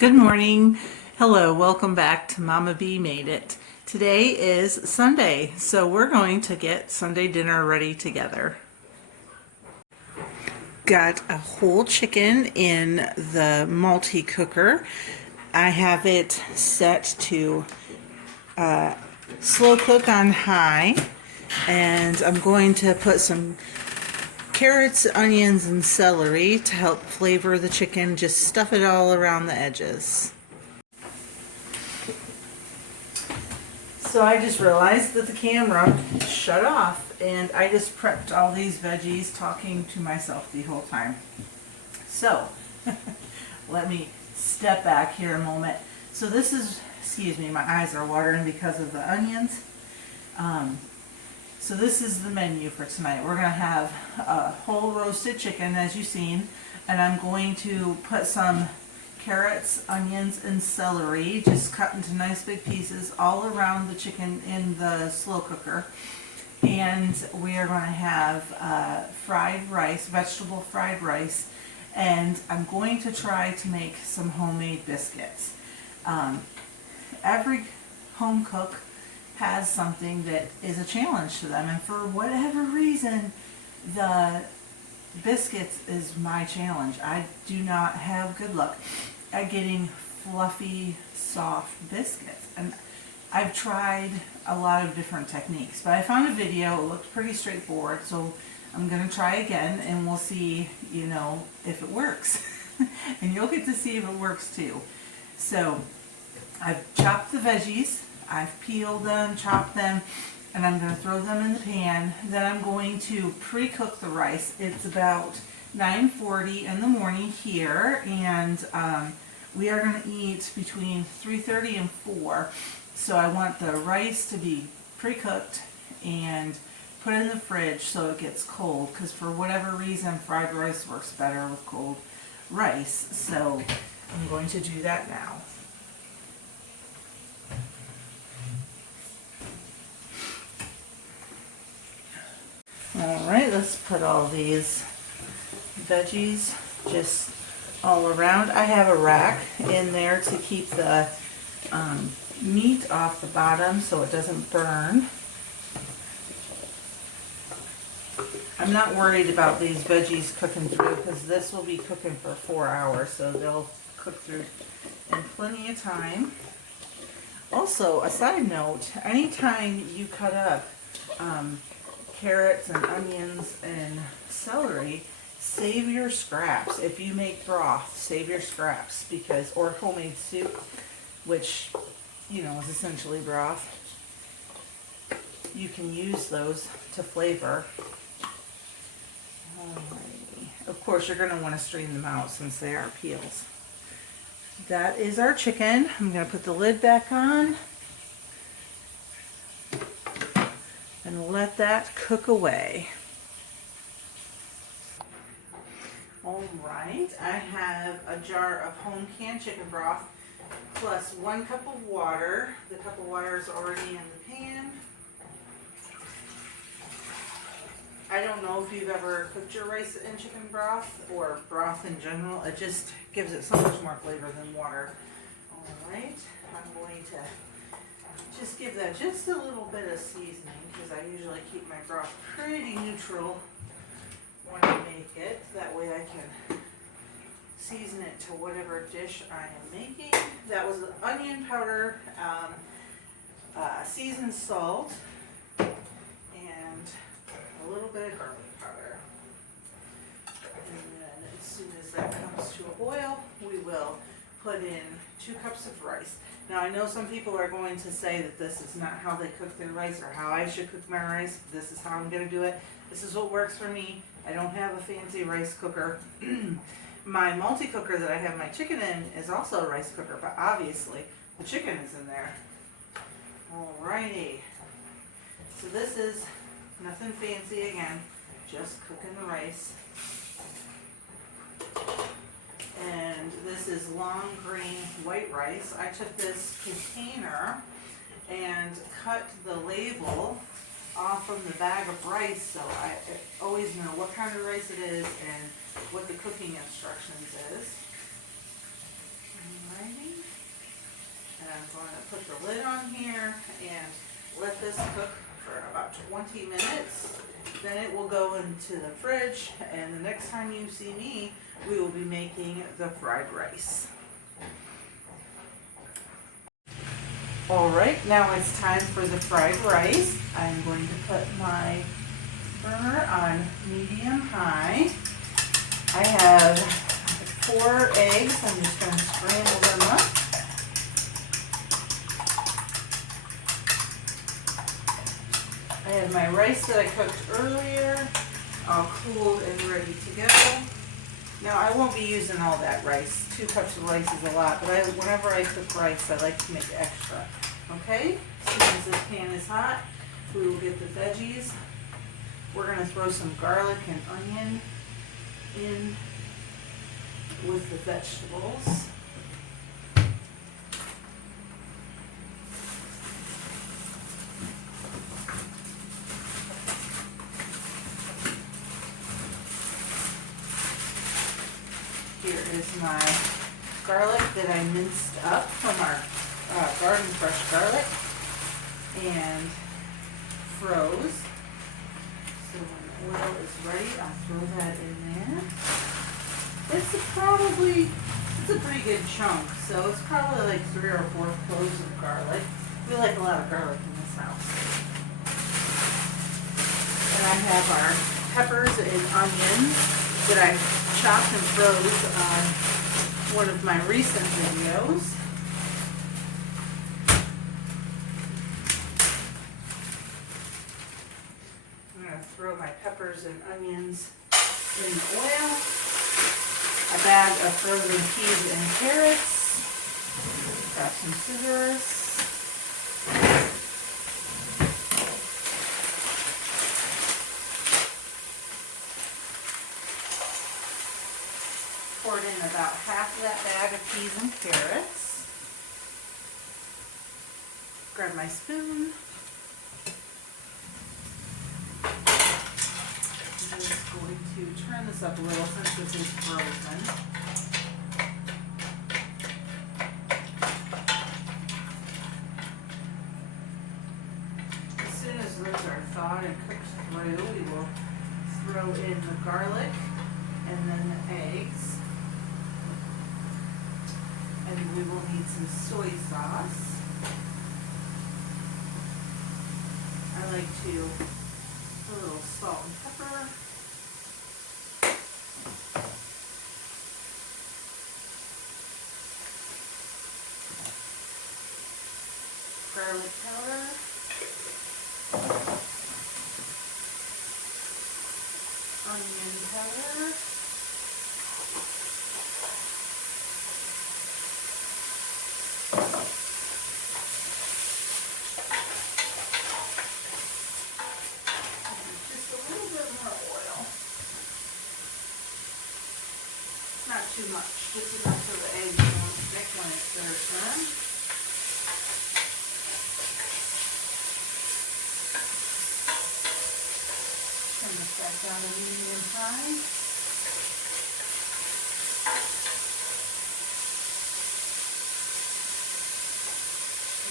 Good morning. Hello, welcome back to Mama B Made It. Today is Sunday, so we're going to get Sunday dinner ready together. Got a whole chicken in the multi-cooker. I have it set to slow cook on high, and I'm going to put some carrots, onions, and celery to help flavor the chicken. Just stuff it all around the edges. So I just realized that the camera shut off, and I just prepped all these veggies talking to myself the whole time. So let me step back here a moment. So this is, excuse me, my eyes are watering because of the onions. So this is the menu for tonight. We're going to have a whole roasted chicken, as you've seen, and I'm going to put some carrots, onions, and celery just cut into nice big pieces all around the chicken in the slow cooker. And we are going to have fried rice, vegetable fried rice, and I'm going to try to make some homemade biscuits. Every home cook has something that is a challenge to them, and for whatever reason, the biscuits is my challenge. I do not have good luck at getting fluffy, soft biscuits. And I've tried a lot of different techniques, but I found a video, it looked pretty straightforward, so I'm going to try again and we'll see, if it works. And you'll get to see if it works too. So I've chopped the veggies, I've peeled them, chopped them, and I'm going to throw them in the pan. Then I'm going to pre-cook the rice. It's about 9:40 in the morning here, and we are going to eat between 3:30 and 4. So I want the rice to be pre-cooked and put in the fridge so it gets cold, because for whatever reason fried rice works better with cold rice. So I'm going to do that now. Alright, let's put all these veggies just all around. I have a rack in there to keep the meat off the bottom so it doesn't burn. I'm not worried about these veggies cooking through because this will be cooking for 4 hours, so they'll cook through in plenty of time. Also, a side note, anytime you cut up carrots and onions and celery, save your scraps. If you make broth, save your scraps, because, or homemade soup, which, is essentially broth. You can use those to flavor. Alrighty. Of course, you're going to want to strain them out since they are peels. That is our chicken. I'm going to put the lid back on and let that cook away. Alright, I have a jar of home canned chicken broth plus 1 cup of water. The cup of water is already in the pan. I don't know if you've ever cooked your rice in chicken broth or broth in general. It just gives it so much more flavor than water. Alright, I'm going to just give that just a little bit of seasoning, because I usually keep my broth pretty neutral when I make it. That way I can season it to whatever dish I am making. That was onion powder, seasoned salt, and a little bit of garlic powder. And then as soon as that comes to a boil, we will put in 2 cups of rice. Now I know some people are going to say that this is not how they cook their rice or how I should cook my rice. This is how I'm going to do it. This is what works for me. I don't have a fancy rice cooker. My multi-cooker that I have my chicken in is also a rice cooker, but obviously the chicken is in there. Alrighty. So this is nothing fancy again, just cooking the rice. And this is long grain white rice. I took this container and cut the label off from the bag of rice, so I always know what kind of rice it is and what the cooking instructions is. Alright. I'm going to put the lid on here and let this cook for about 20 minutes. Then it will go into the fridge, and the next time you see me, we will be making the fried rice. Alright, now it's time for the fried rice. I'm going to put my burner on medium-high. I have 4 eggs. I'm just going to scramble them up. I have my rice that I cooked earlier, all cooled and ready to go. Now I won't be using all that rice. 2 cups of rice is a lot, but whenever I cook rice, I like to make extra. Okay, as soon as this pan is hot, we will get the veggies. We're going to throw some garlic and onion in with the vegetables. Here is my garlic that I minced up from our garden fresh garlic and froze. So when the oil is ready, I'll throw that in there. It's a pretty good chunk, so it's probably like 3 or 4 cloves of garlic. We like a lot of garlic in this house. And I have our peppers and onions that I chopped and froze on one of my recent videos. I'm going to throw my peppers and onions in the oil. A bag of frozen peas and carrots. Got some scissors. Poured in about half of that bag of peas and carrots. Grab my spoon. I'm just going to turn this up a little since this is frozen. As soon as those are thawed and cooked through, we will throw in the garlic and then the eggs. And we will need some soy sauce. I like to put a little salt and pepper. Garlic powder. Onion powder. Not too much, just enough so the eggs won't stick when it's their turn. Turn this back down to medium high.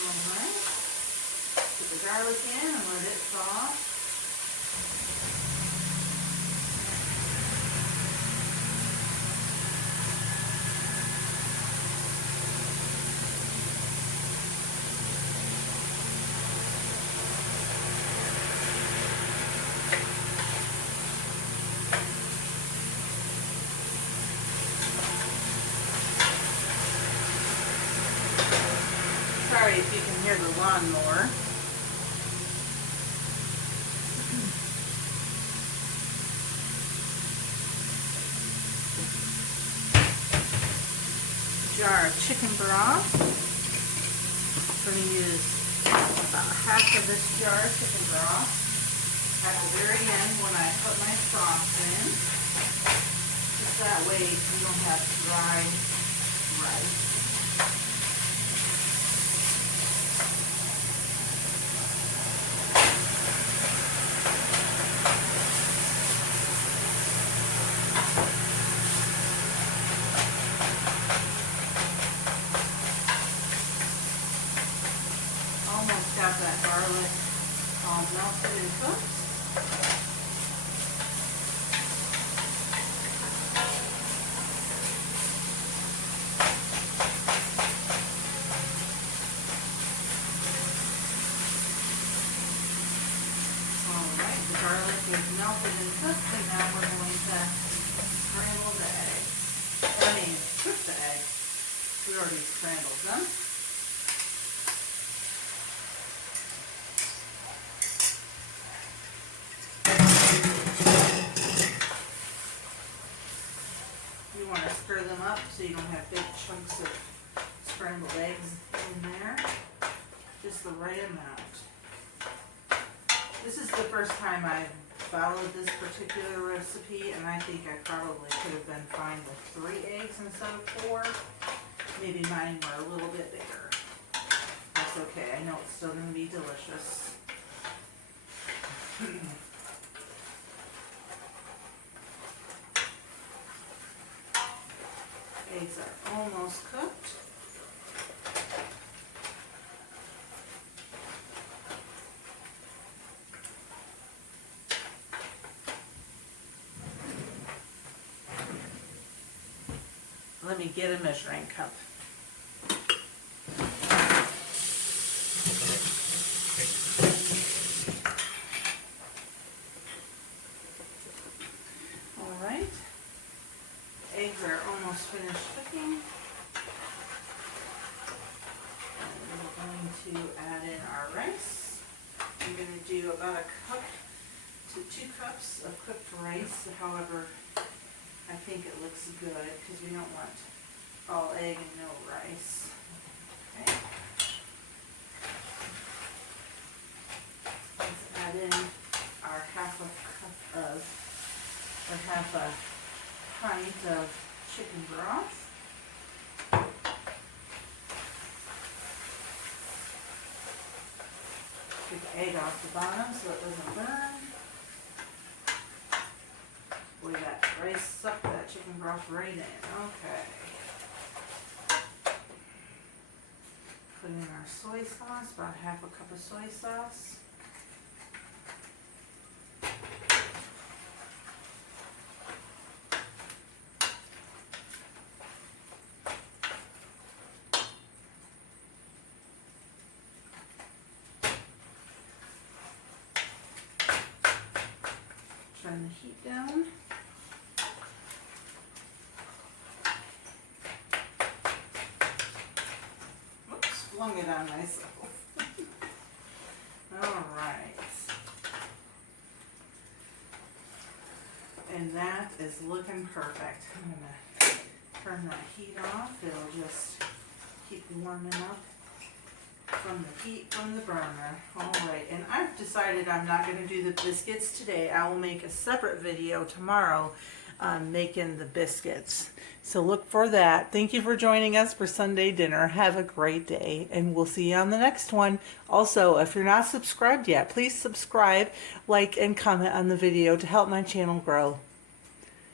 Alright. Put the garlic in and let it thaw. Sorry if you can hear the lawnmower. Jar of chicken broth. I'm going to use about half of this jar of chicken broth at the very end when I put my sauce in. Just that way you don't have dry rice. garlic all melted and cooked. Alright, the garlic is melted and cooked, and now we're going to scramble the eggs. Cook the eggs. We already scrambled them. You want to stir them up so you don't have big chunks of scrambled eggs in there. Just the right amount. This is the first time I've followed this particular recipe, and I think I probably could have been fine with 3 eggs instead of 4. Maybe mine were a little bit bigger. That's okay. I know it's still going to be delicious. Eggs are almost cooked. Let me get a measuring cup. All right. Eggs are almost finished cooking. And we're going to add in our rice. I'm going to do about a cup to 2 cups of cooked rice. However, I think it looks good because we don't want all egg and no rice. Okay. Let's add in our half a pint of chicken broth. Take the egg off the bottom so it doesn't burn. Boy, that rice sucked that chicken broth right in. Okay. Put in our soy sauce, about half a cup of soy sauce. Turn the heat down. Flung it on myself. All right. And that is looking perfect. I'm gonna turn that heat off. It'll just keep warming up from the heat from the burner. All right, and I've decided I'm not going to do the biscuits today. I will make a separate video tomorrow on making the biscuits. So look for that. Thank you for joining us for Sunday dinner. Have a great day, and we'll see you on the next one. Also, if you're not subscribed yet, please subscribe, like, and comment on the video to help my channel grow.